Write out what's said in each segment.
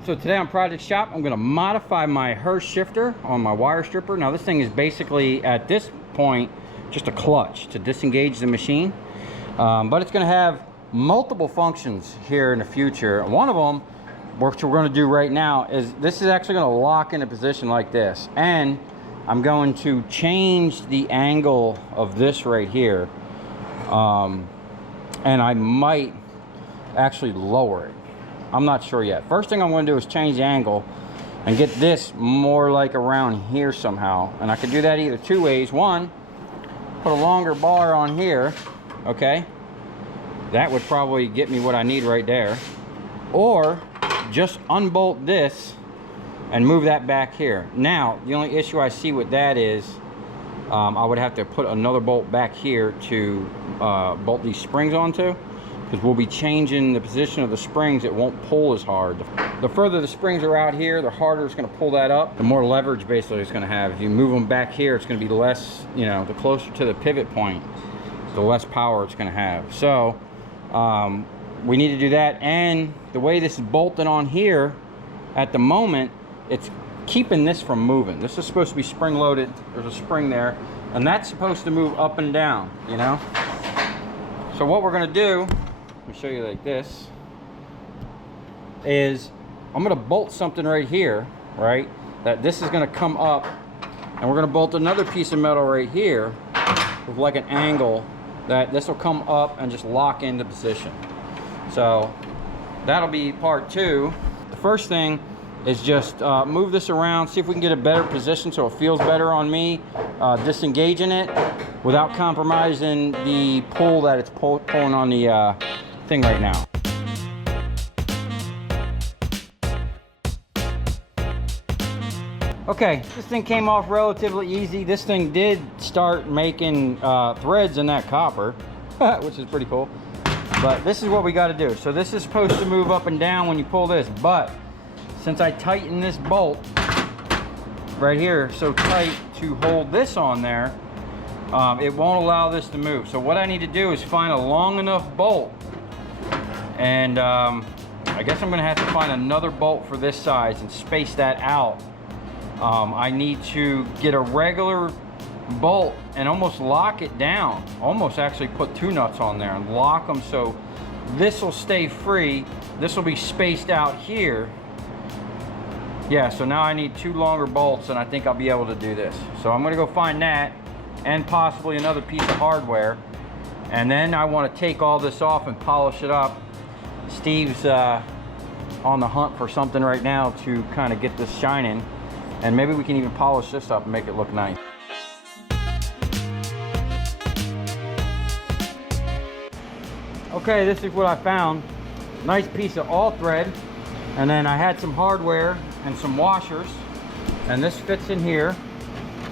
So today on Project Shop, I'm going to modify my Hurst shifter on my wire stripper. Now this thing is basically, at this point, just a clutch to disengage the machine. But it's going to have multiple functions here in the future. One of them, which we're going to do right now, is this is actually going to lock into position like this. And I'm going to change the angle of this right here. And I might actually lower it. I'm not sure yet. First thing I'm going to do is change the angle and get this more like around here somehow. And I can do that either two ways. One, put a longer bar on here, okay? That would probably get me what I need right there. Or just unbolt this and move that back here. Now, the only issue I see with that is I would have to put another bolt back here to bolt these springs onto, because we'll be changing the position of the springs. It won't pull as hard. The further the springs are out here, the harder it's going to pull that up. The more leverage basically it's going to have. If you move them back here, it's going to be less, you know, the closer to the pivot point, the less power it's going to have. So we need to do that. And the way this is bolted on here at the moment, it's keeping this from moving. This is supposed to be spring loaded. There's a spring there, and that's supposed to move up and down, you know. So what we're going to do, let me show you like this, is I'm going to bolt something right here, right, that this is going to come up, and we're going to bolt another piece of metal right here with like an angle that this will come up and just lock into position. So that'll be part two. The first thing is just move this around, see if we can get a better position so it feels better on me, disengaging it without compromising the pull that it's pulling on the thing right now. Okay, this thing came off relatively easy. This thing did start making threads in that copper, which is pretty cool. But this is what we got to do. So this is supposed to move up and down when you pull this, but since I tighten this bolt right here so tight to hold this on there, it won't allow this to move. So what I need to do is find a long enough bolt, and I guess I'm gonna have to find another bolt for this size and space that out. I need to get a regular bolt and almost lock it down, almost actually put two nuts on there and lock them so this will stay free. This will be spaced out here. Yeah, so now I need two longer bolts, and I think I'll be able to do this. So I'm gonna go find that and possibly another piece of hardware, and then I want to take all this off and polish it up. Steve's on the hunt for something right now to kind of get this shining, and maybe we can even polish this up and make it look nice. Okay, this is what I found. Nice piece of all thread, and then I had some hardware and some washers, and this fits in here,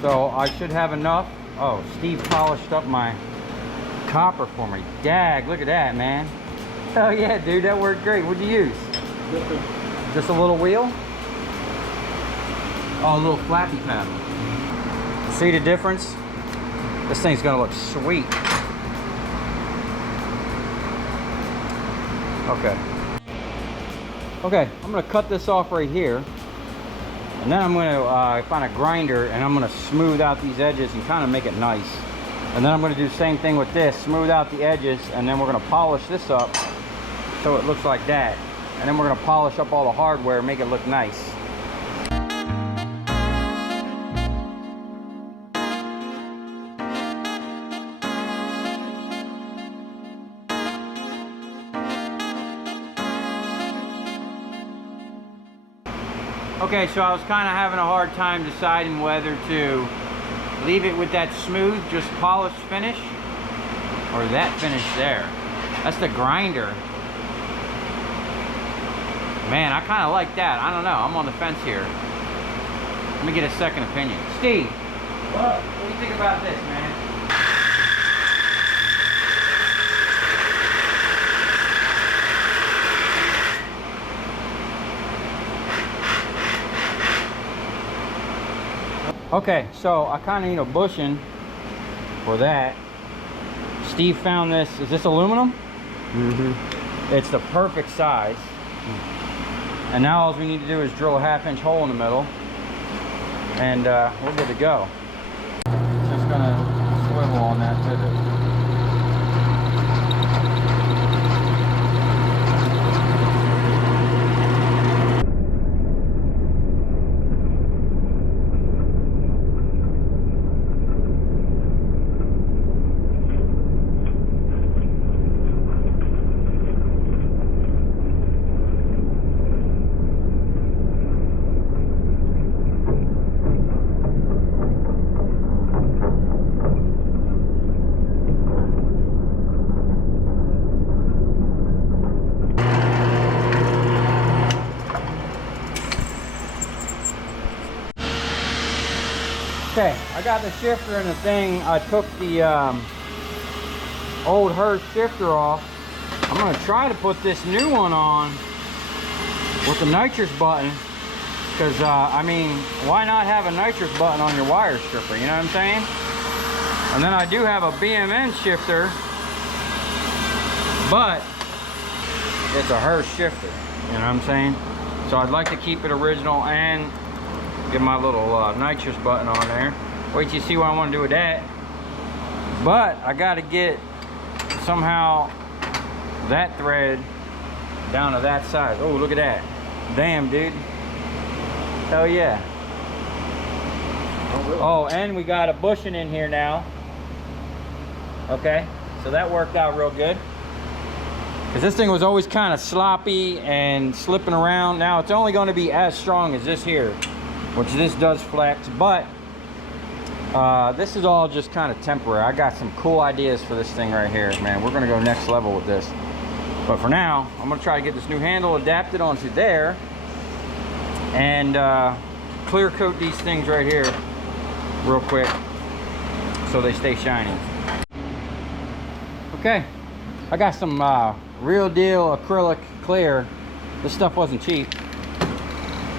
so I should have enough. Oh, Steve polished up my copper for me. Dag, look at that, man. Oh yeah, dude, that worked great. What'd you use? Just a little wheel? Oh, a little flappy paddle. See the difference? This thing's gonna look sweet. Okay, I'm gonna cut this off right here, and then I'm gonna find a grinder, and I'm gonna smooth out these edges and kind of make it nice. And then I'm gonna do the same thing with this, smooth out the edges, and then we're gonna polish this up so it looks like that. And then we're gonna polish up all the hardware and make it look nice. Okay, so I was kind of having a hard time deciding whether to leave it with that smooth, just polished finish, or that finish there. That's the grinder. Man, I kind of like that. I don't know. I'm on the fence here. Let me get a second opinion. Steve, what do you think about this, man? Okay, so I kind of need a bushing for that. Steve found this. Is this aluminum? Mm-hmm. It's the perfect size. And now all we need to do is drill a 1/2-inch hole in the middle, and we're good to go. Just gonna swivel on that pivot. Okay, I got the shifter and the thing. I took the old Hurst shifter off. I'm gonna try to put this new one on with the nitrous button, because I mean, why not have a nitrous button on your wire stripper, you know what I'm saying? And then I do have a BMN shifter, but it's a Hurst shifter, you know what I'm saying? So I'd like to keep it original and get my little nitrous button on there. Wait till you see what I want to do with that. But I got to get somehow that thread down to that size. Oh, look at that. Damn, dude. Hell yeah. Oh, and we got a bushing in here now. Okay, so that worked out real good. Because this thing was always kind of sloppy and slipping around. Now it's only going to be as strong as this here, which this does flex, but this is all just kind of temporary. I got some cool ideas for this thing right here, man. We're gonna go next level with this. But for now, I'm gonna try to get this new handle adapted onto there and clear coat these things right here real quick so they stay shiny. Okay, I got some real deal acrylic clear. This stuff wasn't cheap.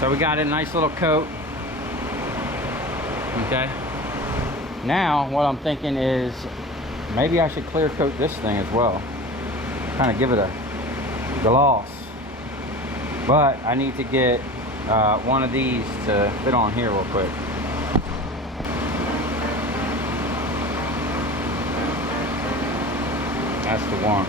So we got a nice little coat. Okay. Now what I'm thinking is maybe I should clear coat this thing as well. Kind of give it a gloss. But I need to get one of these to fit on here real quick. That's the one.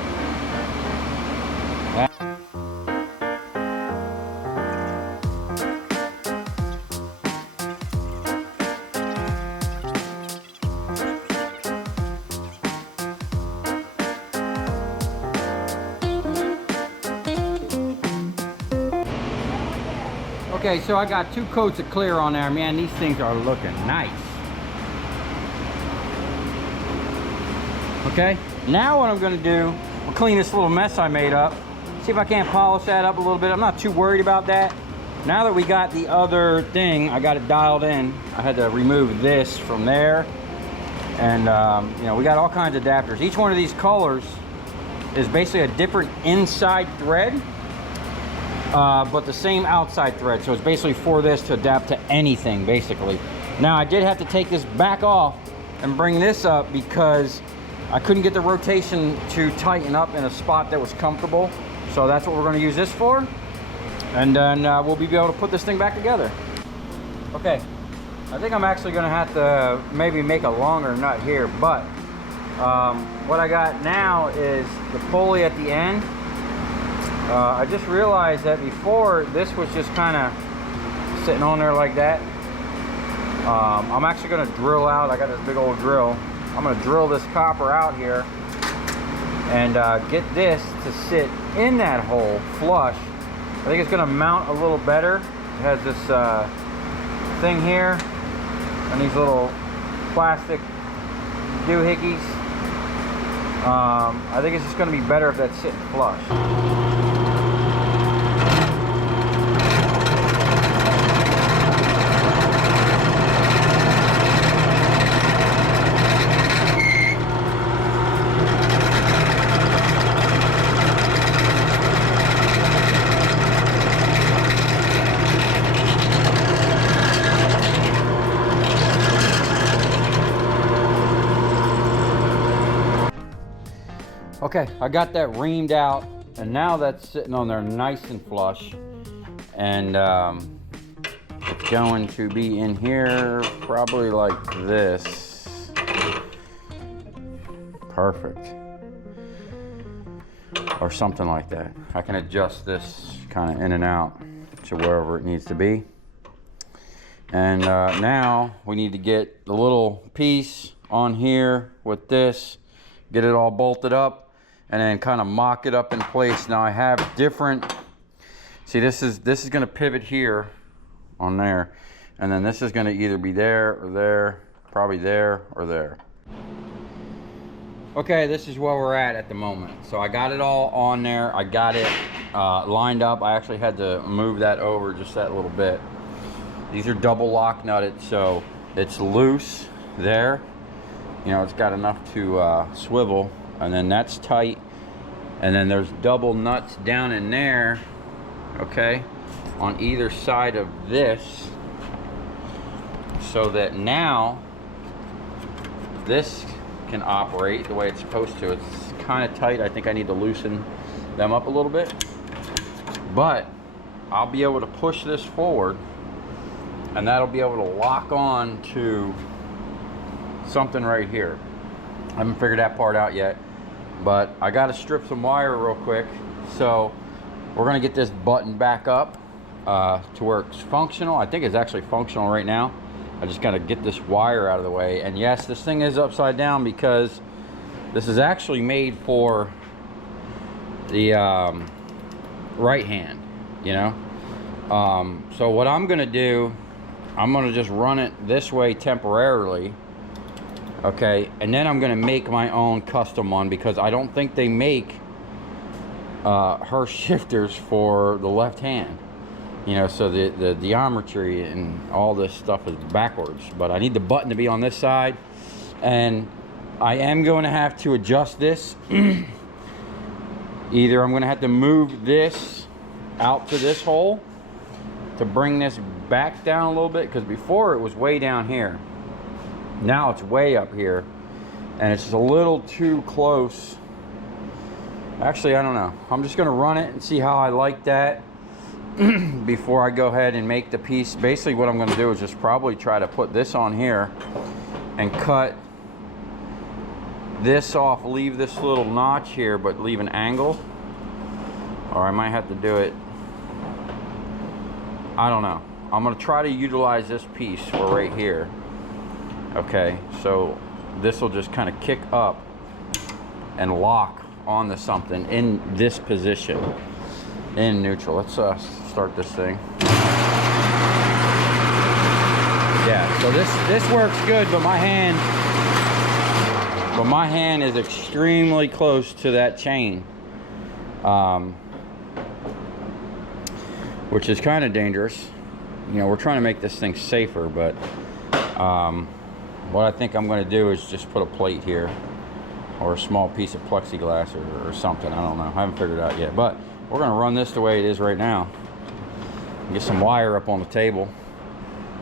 Okay, so I got 2 coats of clear on there. Man, these things are looking nice. Okay, now what I'm gonna do, I'll clean this little mess I made up. See if I can't polish that up a little bit. I'm not too worried about that. Now that we got the other thing, I got it dialed in. I had to remove this from there. And you know, we got all kinds of adapters. Each one of these colors is basically a different inside thread. But the same outside thread, so it's basically for this to adapt to anything basically. Now I did have to take this back off and bring this up because I couldn't get the rotation to tighten up in a spot that was comfortable, so that's what we're going to use this for, and then we'll be able to put this thing back together. Okay, I think I'm actually going to have to maybe make a longer nut here, but what I got now is the pulley at the end. I just realized that before this was just kind of sitting on there like that. I'm actually going to drill out. I got this big old drill. I'm going to drill this copper out here and get this to sit in that hole flush. I think it's going to mount a little better. It has this thing here and these little plastic doohickeys. I think it's just going to be better if that's sitting flush. Okay, I got that reamed out, and now that's sitting on there nice and flush. And it's going to be in here probably like this. Perfect. Or something like that. I can adjust this kind of in and out to wherever it needs to be. And now we need to get the little piece on here with this, get it all bolted up, and then kind of mock it up in place. Now I have different, see, this is going to pivot here on there, and then this is going to either be there or there, probably there or there. Okay, this is where we're at the moment. So I got it all on there. I got it lined up. I actually had to move that over just that little bit. These are double lock nutted, so it's loose there. You know, it's got enough to swivel, and then that's tight. And then there's double nuts down in there, okay, on either side of this, so that now this can operate the way it's supposed to. It's kind of tight. I think I need to loosen them up a little bit, but I'll be able to push this forward, and that'll be able to lock on to something right here. I haven't figured that part out yet, but I got to strip some wire real quick. So we're going to get this button back up to where it's functional. I think it's actually functional right now. I just got to get this wire out of the way. And yes, this thing is upside down because this is actually made for the right hand, you know. So what I'm going to do, I'm going to just run it this way temporarily, okay, and then I'm going to make my own custom one, because I don't think they make Hurst shifters for the left hand, you know. So the geometry and all this stuff is backwards, but I need the button to be on this side, and I am going to have to adjust this. Either I'm going to have to move this out to this hole to bring this back down a little bit, because before it was way down here. Now it's way up here, and it's just a little too close. Actually, I don't know. I'm just going to run it and see how I like that before I go ahead and make the piece. Basically what I'm going to do is just probably try to put this on here and cut this off, leave this little notch here, but leave an angle. Or I might have to do it, I don't know. I'm going to try to utilize this piece for right here. Okay, so this will just kind of kick up and lock onto something in this position in neutral. Let's start this thing. Yeah, so this works good, but my hand is extremely close to that chain, which is kind of dangerous. You know, we're trying to make this thing safer, but what I think I'm going to do is just put a plate here, or a small piece of plexiglass or something. I don't know. I haven't figured it out yet, but we're going to run this the way it is right now. Get some wire up on the table.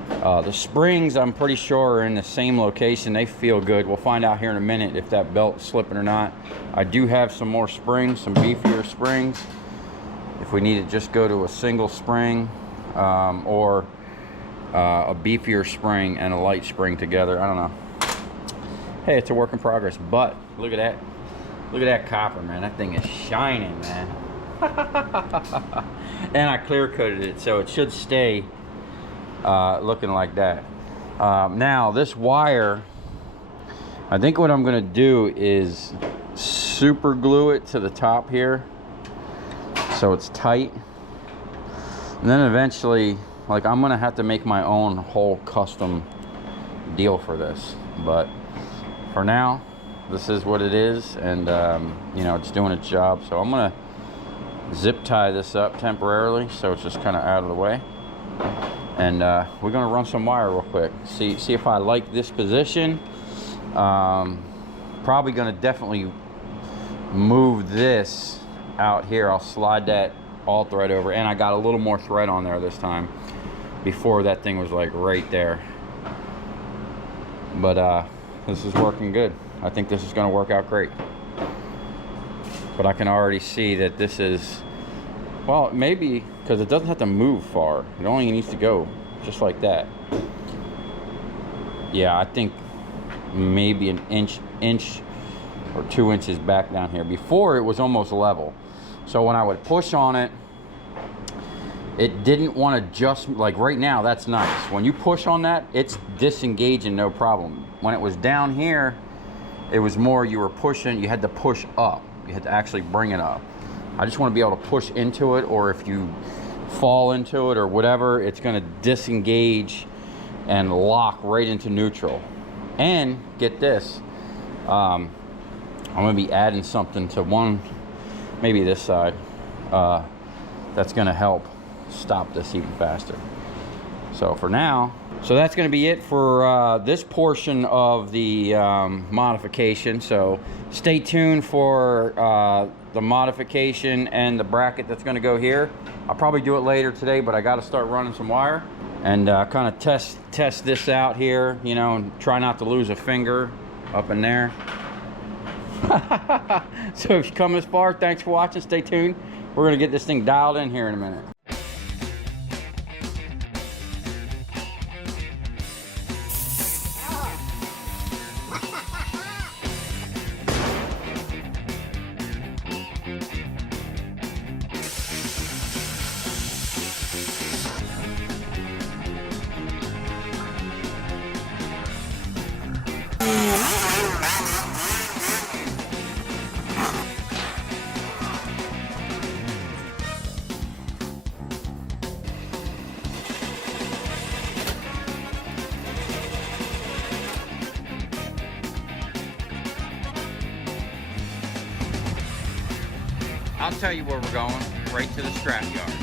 The springs, I'm pretty sure, are in the same location. They feel good. We'll find out here in a minute if that belt's slipping or not. I do have some more springs, some beefier springs, if we need to just go to a single spring, or a beefier spring and a light spring together. I don't know. Hey, it's a work in progress, but look at that. Look at that copper, man. That thing is shining, man. And I clear coated it, so it should stay looking like that. Now this wire, I think what I'm going to do is super glue it to the top here so it's tight, and then eventually, like, I'm gonna have to make my own whole custom deal for this, but for now this is what it is, and you know, it's doing its job. So I'm gonna zip tie this up temporarily so it's just kind of out of the way, and we're gonna run some wire real quick, see if I like this position. Probably gonna definitely move this out here. I'll slide that all thread over, and I got a little more thread on there this time. Before, that thing was like right there, but this is working good. I think this is going to work out great, but I can already see that this is Well, maybe because it doesn't have to move far. It only needs to go just like that. Yeah, I think maybe an inch or 2 inches back down here. Before it was almost level. So when I would push on it, it didn't want to just, like right now, that's nice. When you push on that, it's disengaging no problem. When it was down here, it was more you were pushing, you had to push up. You had to actually bring it up. I just want to be able to push into it, or if you fall into it or whatever, it's going to disengage and lock right into neutral. And get this, I'm going to be adding something to one, maybe this side, that's going to help stop this even faster. So for now, so that's going to be it for this portion of the modification. So stay tuned for the modification and the bracket that's going to go here. I'll probably do it later today, but I got to start running some wire and kind of test this out here, you know, and try not to lose a finger up in there. So if you come this far, thanks for watching. Stay tuned. We're going to get this thing dialed in here in a minute. I'll tell you where we're going, right to the scrap yard.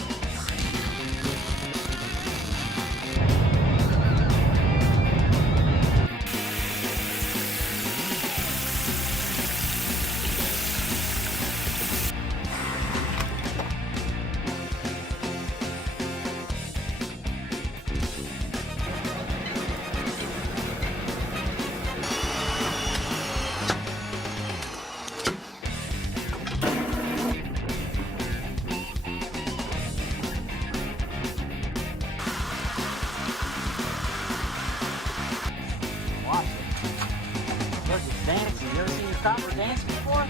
Watch it. Look, it's dancing. You ever seen your copper dance before?